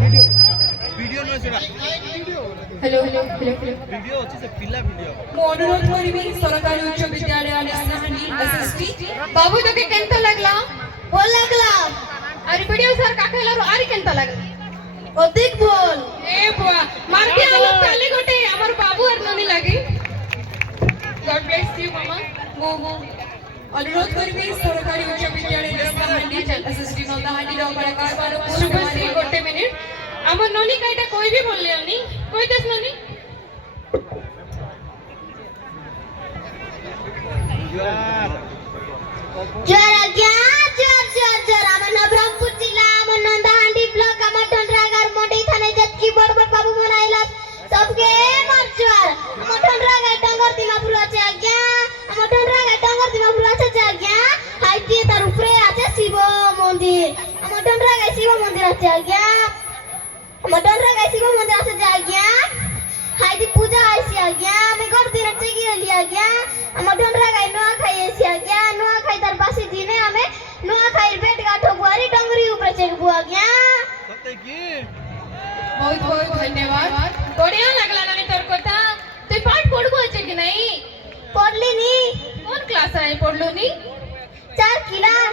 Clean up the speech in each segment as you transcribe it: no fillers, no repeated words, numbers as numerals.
video न सेटा hello hello hello hello video अछि से पिला वीडियो मो अनुरोध करिबी सरकारी उच्च विद्यालय निस्नाहानी एसएसटी बाबू तो के केंत लागला बोल लागला अरे वीडियो सर का कहला आरी केंत लागला अधिक बोल ए बुआ मारती आलो ताली गोटे हमर बाबू आर ननी लागी गॉड ब्लेस यू मामा मो अनुरोध करिबी सरकारी उच्च विद्यालय निस्नाहानी एसएसटी नंदाहानी रो कलाकार बारो शुभश्री गोटे मिनिट हमर ननी काइटा कोई भी बोलले ननी कोई दस ननी जोर आज्ञा जोर हमर नवरंगपुर जिला हमर नंदाहांडी ब्लॉक हमर ठंडरागार मोंडी थाने जतकी बड़ बाबू मनाइला सबके मरचर हमर ठंडरागार डंगर दिमापुर আছে आज्ञा हमर ठंडरागार डंगर दिमापुर আছে आज्ञा हाइती तार ऊपरे আছে शिव मंदिर हमर ठंडरागार शिव मंदिर আছে आज्ञा हमर ठंडरागार शिव मंदिर আছে आज्ञा हाइती पूजा आइसी आज्ञा আমি গড় দিন চেকি এলি आज्ञा हमर ठंडरागार নোয়া খাই এসি आज्ञा নোয়া খাই তার বাসি দিনে আমি নোয়া খাইর পেট গাঠো বুয়ারি ডঙ্গরি উপরে চেকবু आज्ञा सत्य की बहुत बहुत धन्यवाद बढ़िया लागला नानी तोर कथा तू पाठ पढबो আছে कि नहीं पढ़ली नी कौन क्लास आहे पढलो नी 4 क्लास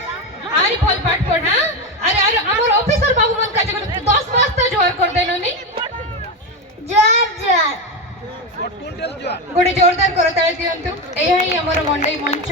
आरी फल पाठ पढ हां अरे अरे हमर ऑफिसर बाबू मन का जगह 10 वाजता जोर कर देनो नी जोर व्हाट कुंटल जो गोटे जोरदार करो ताली दियंतु एही हमर मंडई मंच